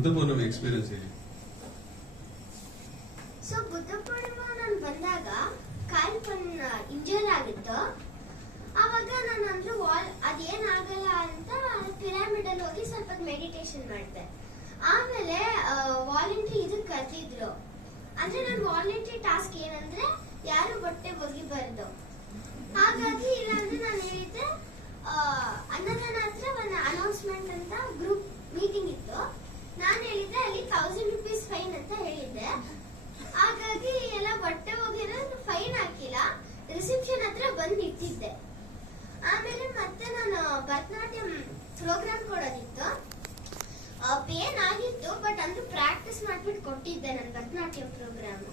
Buddha Purnima experience ಹೇಳಿ. So Buddha Purnima ನಾನು ಬಂದಾಗ ಕಾಲ್ ಇಂಜರ್ ಆಗಿತ್ತು. ಆವಾಗ ನಾನು ಅಂದ್ರೆ ಅದೇನಾಗಲ್ಲ ಅಂತ ಪಿರಾಮಿಡ್ ಅಲ್ಲಿ ಹೋಗಿ ಸ್ವಲ್ಪ ಮೆಡಿಟೇಷನ್ ಮಾಡಿದೆ. ಆಮೇಲೆ ವಾಲಂಟ್ರಿ ಇದಕ್ಕೆ ಕರೆದಿದ್ರು. ಅಂದ್ರೆ ನನ್ನ ವಾಲಂಟ್ರಿ ಟಾಸ್ಕ್ ಏನಂದ್ರೆ ಯಾರು ಬಟ್ಟೆ ಒಗಿಬಾರ್ದು. ಹಾಗಾಗಿ ಇಲ್ಲಾಂದ್ರೆ ನಾನು ಹೇಳಿದ್ದೆ ಅನ್ನದಾನ ಹತ್ರ ಒಂದು ಅನೌನ್ಸ್ಮೆಂಟ್ ಅಂತ ಗ್ರೂಪ್ ಮೀಟಿಂಗ್ ಇತ್ತು. ನಾನು ಹೇಳಿದ್ದೆ ಅಲ್ಲಿ 1000 ರೂಪೀಸ್ ಫೈನ್ ಅಂತ ಹೇಳಿದ್ದೆ. ಹಾಗಾಗಿ ಎಲ್ಲ ಬಟ್ಟೆ ಒಗೆನ ಫೈನ್ ಹಾಕಿಲ್ಲ, ರಿಸೆಪ್ಷನ್ ಹತ್ರ ಬಂದು ನಿಂತಿದ್ದೆ. ಆಮೇಲೆ ಮತ್ತೆ ನಾನು ಭರತನಾಟ್ಯಂ ಪ್ರೋಗ್ರಾಮ್ ಕೊಡೋದಿತ್ತು. ಪೇನ್ ಆಗಿತ್ತು, ಬಟ್ ಅಂದ್ರೆ ಪ್ರಾಕ್ಟೀಸ್ ಮಾಡ್ಬಿಟ್ಟು ಕೊಟ್ಟಿದ್ದೆ ನಾನು ಭರತನಾಟ್ಯಂ ಪ್ರೋಗ್ರಾಮ್.